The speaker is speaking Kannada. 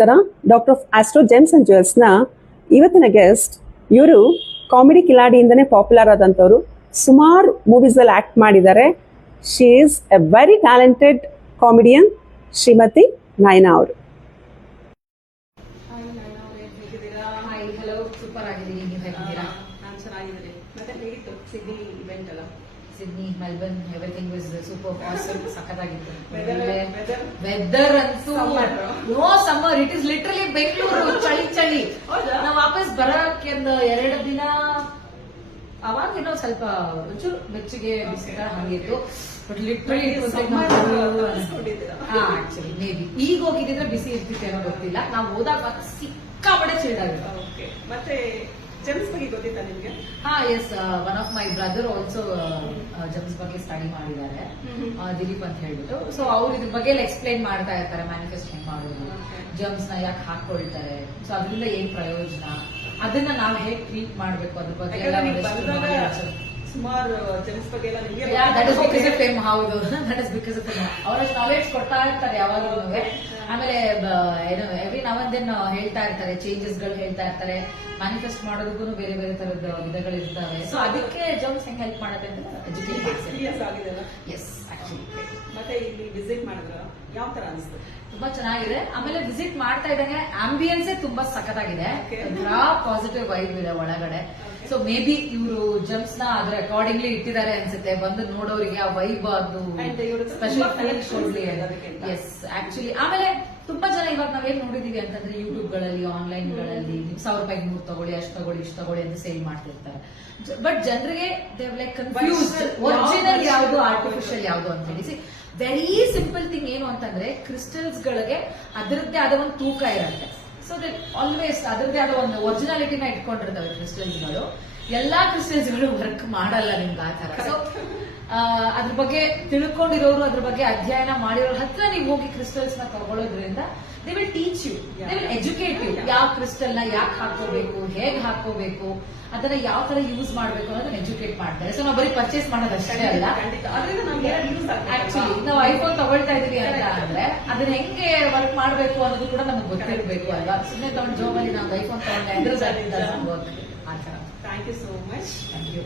ನಮಸ್ಕಾರ. Doctor of astro gems and ಜ್ಯುವೆಲ್ಸ್ನ ಇವತ್ತಿನ ಗೆಸ್ಟ್ ಇವರು ಕಾಮಿಡಿ ಕಿಲಾಡಿಯಿಂದನೇ ಪಾಪ್ಯುಲರ್ ಆದಂಥವ್ರು. ಸುಮಾರು ಮೂವೀಸಲ್ಲಿ ಆ್ಯಕ್ಟ್ ಮಾಡಿದ್ದಾರೆ. She is a very talented comedian, Shrimati Nayana ಅವರು. Sydney, Melbourne, everything was super awesome. ಸಖತ್ತಾಗಿತ್ತು. ವೆದರ್ ಅಂತೂ no summer, it is literally Bengaluru ಚಳಿ ಚಳಿ. ನಾವು ವಾಪಸ್ ಬರಕ್ಕೆ ಒಂದು 2 ದಿನ ಅವಾಗೇನೋ ಸ್ವಲ್ಪ ಒಂಚೂರು ಬೆಚ್ಚಗೆ ಬಿಸಿಲ ಹಂಗಿತ್ತು. But literally actually may be ಈಗ ಹೋಗಿದ್ರೆ ಬಿಸಿ ಇರ್ತಿತ್ತು ಏನೋ ಗೊತ್ತಿಲ್ಲ. ನಾವು ಹೋದಾಗ ಸಿಕ್ಕಾಪಡೆ ಚಿಲ್ಡಾಗಿತ್ತು. ಮತ್ತೆ ಜೆಮ್ಸ್ ಬಗ್ಗೆ ಗೊತ್ತಿತ್ತಾ ನಿಮ್ಗೆ? ಹಾ, yes. One of my brother also gems ಬಗ್ಗೆ ಸ್ಟಡಿ ಮಾಡಿದ್ದಾರೆ, ದಿಲೀಪ್ ಅಂತ ಹೇಳ್ಬಿಟ್ಟು. ಸೊ ಅವ್ರು ಇದ್ರ ಬಗ್ಗೆ ಎಕ್ಸ್ಪ್ಲೈನ್ ಮಾಡ್ತಾ ಇರ್ತಾರೆ, ಮ್ಯಾನಿಫೆಸ್ಟ್ ಹೆಂಗ್ ಮಾಡೋದು, ಜೆಮ್ಸ್ ನ ಯಾಕೆ ಹಾಕೊಳ್ತಾರೆ, ಸೊ ಅದರಿಂದ ಏನ್ ಪ್ರಯೋಜನ, ಅದನ್ನ ನಾವು ಹೇಗೆ ಟ್ರೀಟ್ ಮಾಡ್ಬೇಕು, ಅದ್ರ ಬಗ್ಗೆ ಸುಮಾರು ಜೆಮ್ಸ್ ಬಗ್ಗೆ ಹೌದು. ದಟ್ ಇಸ್ ಬಿಕಾಸ್ ಆಫ್ ಅವರಷ್ಟು ನಾಲೆಡ್ಜ್ ಕೊಡ್ತಾ ಇರ್ತಾರೆ ಯಾವಾಗಲೂ. ಆಮೇಲೆ ಏನು ಎವ್ರಿ ನಾವ್ ಅಂಡ್ ದೆನ್ ಹೇಳ್ತಾ ಇರ್ತಾರೆ, ಚೇಂಜಸ್ ಗಳು ಹೇಳ್ತಾ ಇರ್ತಾರೆ. ಮ್ಯಾನಿಫೆಸ್ಟ್ ಮಾಡೋದಕ್ಕೂ ಬೇರೆ ಬೇರೆ ತರದ ವಿಧಗಳು ಇರ್ತವೆ. ಸೊ ಅದಕ್ಕೆ ಜೆಮ್ಸ್ ಹೆಂಗ್ ಹೆಲ್ಪ್ ಮಾಡುತ್ತೆ ಅಂತ ಎಜುಕೇಟ್ ಮಾಡ್ತಾರೆ. Yes, actually. ಮತ್ತೆ ಇಲ್ಲಿ ವಿಸಿಟ್ ಮಾಡಿದ್ರ ಯಾವ ತರ ಅನಿಸ್ತು? ತುಂಬಾ ಚೆನ್ನಾಗಿದೆ. ಆಮೇಲೆ ವಿಸಿಟ್ ಮಾಡ್ತಾ ಇದ್ದಂಗೆ ಆಂಬಿಯನ್ಸೇ ತುಂಬಾ ಸಖತ್ತಾಗಿದೆ. ಪಾಸಿಟಿವ್ ವೈಬ್ ಇದೆ ಒಳಗಡೆ. ಸೊ ಮೇ ಬಿ ಇವರು ಜೆಮ್ಸ್ ನ ಅದ್ರ ಅಕಾರ್ಡಿಂಗ್ಲಿ ಇಟ್ಟಿದ್ದಾರೆ ಅನ್ಸುತ್ತೆ. ಬಂದು ನೋಡೋರಿಗೆ ಆ ವೈಬ್ ಅದು ಸ್ಪೆಷಲ್ ಫೀಲ್ ಕೊಡ್ಲಿ. Yes, actually. ಆಮೇಲೆ ತುಂಬಾ ಜನ ಇವಾಗ ನಾವೇನ್ ನೋಡಿದೀವಿ ಅಂತಂದ್ರೆ ಯೂಟ್ಯೂಬ್ ಗಳಲ್ಲಿ, ಆನ್ಲೈನ್ ಗಳಲ್ಲಿ 1,000 ರೂಪಾಯಿಗೆ 3 ತಗೊಳ್ಳಿ, ಅಷ್ಟು ತಗೊಳ್ಳಿ, ಇಷ್ಟು ತಗೊಳ್ಳಿ ಅಂತ ಸೇಲ್ ಮಾಡ್ತಿರ್ತಾರೆ. ಬಟ್ ಜನರಿಗೆ ದೇವ್ ಲೈಕ್ ಕನ್ಫ್ಯೂಸ್ಡ್, ಒರಿಜಿನಲ್ ಯಾವುದು, ಆರ್ಟಿಫಿಷಿಯಲ್ ಯಾವುದು ಅಂತ ಹೇಳಿ. ವೆರಿ ಸಿಂಪಲ್ ಥಿಂಗ್ ಏನು ಅಂತಂದ್ರೆ, ಕ್ರಿಸ್ಟಲ್ಸ್ ಗಳಿಗೆ ಅದರದ್ದೇ ಆದ ಒಂದು ತೂಕ ಇರುತ್ತೆ. ಸೊ ದಟ್ ಆಲ್ವೇಸ್ ಅದರದ್ದೇ ಆದ ಒಂದು ಒರಿಜಿನಾಲಿಟಿನ ಇಟ್ಕೊಂಡಿರ್ತವೆ ಕ್ರಿಸ್ಟಲ್ಸ್ ಗಳು. ಎಲ್ಲಾ ಕ್ರಿಸ್ಟಲ್ಸ್ ಗಳು ವರ್ಕ್ ಮಾಡಲ್ಲ ನಿಮ್ಗೆ ಆ ತರ. ಸೊ ಅದ್ರ ಬಗ್ಗೆ ತಿಳ್ಕೊಂಡಿರೋರು, ಅದ್ರ ಬಗ್ಗೆ ಅಧ್ಯಯನ ಮಾಡಿರೋರ ಹತ್ರ ನೀವು ಹೋಗಿ ಕ್ರಿಸ್ಟಲ್ಸ್ ನ ತಗೊಳ್ಳೋದ್ರಿಂದ they will teach you, they will educate you. ಯಾವ ಕ್ರಿಸ್ಟಲ್ ನ ಯಾಕೆ ಹಾಕೋಬೇಕು, ಹೇಗ್ ಹಾಕೋಬೇಕು, ಅದನ್ನ ಯಾವ ತರ ಯೂಸ್ ಮಾಡ್ಬೇಕು ಅನ್ನೋದನ್ನ ಎಜುಕೇಟ್ ಮಾಡ್ತಾರೆ. ಸೊ ನಾವು ಬರೀ ಪರ್ಚೇಸ್ ಮಾಡೋದಷ್ಟೇ ಅಲ್ಲ. ಆಕ್ಚುಲಿ ನಾವು ಐಫೋನ್ ತಗೊಳ್ತಾ ಇದೀವಿ ಅಂತ ಅಂದ್ರೆ ಅದನ್ನ ಹೆಂಗೆ ವರ್ಕ್ ಮಾಡ್ಬೇಕು ಅನ್ನೋದು ಕೂಡ ನಮ್ಗೆ ಗೊತ್ತಿರಬೇಕು ಅಲ್ವಾ? ಸುಮ್ಮನೆ ತಗೊಂಡು ಜೋಬಲ್ಲಿ ನಾವು ಐಫೋನ್ ತಗೊಂಡೆ ಅಂದ್ರೆ ಆ ತರ. Thank you so much. Thank you.